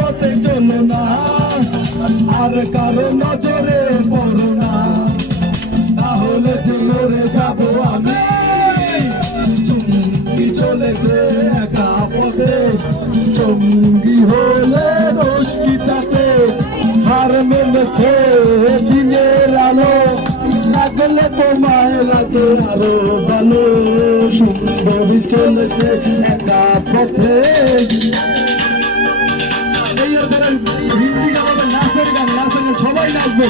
পথে চলো না, আর কারো নজরে পড়ো না, তাহলে যে মরে যাবো আমি। চুমকি চলেছে একা পথে, সঙ্গী হলে দোষ কি তাতে? হার মেনেছে দিনের আলো, লাগলে তোমায় লাগে আরো ভালো। সুন্দরী চলেছে একা পথে। এই হিন্দি গান হবে, নাচের গান, নাচের গান, সবাই নাচবে।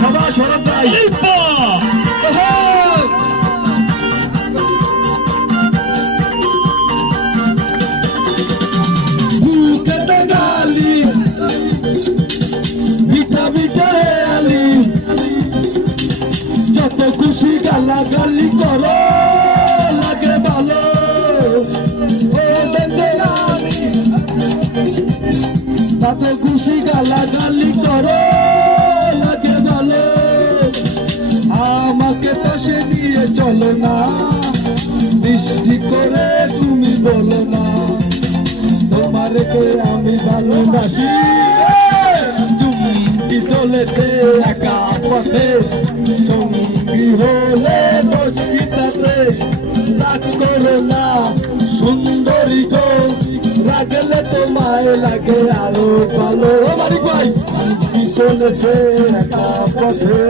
সবাই শরৎ রায় বুকেতে গালি, মিঠা মিঠা হেয়ালি, যত খুশি গালাগালি করো লাগে ভালো। ও দেখতে গালি, তত খুশি গালাগালি করো লাগে ভালো। আমাকে পাশে নিয়ে চলো না, বৃষ্টি করে তুমি বলো না, তোমারে কে আমি ভালোবাসি। চুমকি চলেছে একা পথে, সঙ্গী হলে দোষ কি তাতে? রাগ করো না সুন্দরী গো, রাগলে তোমায় লাগে আরো ভালো। বাড়ি কই চলেছে একা পথে।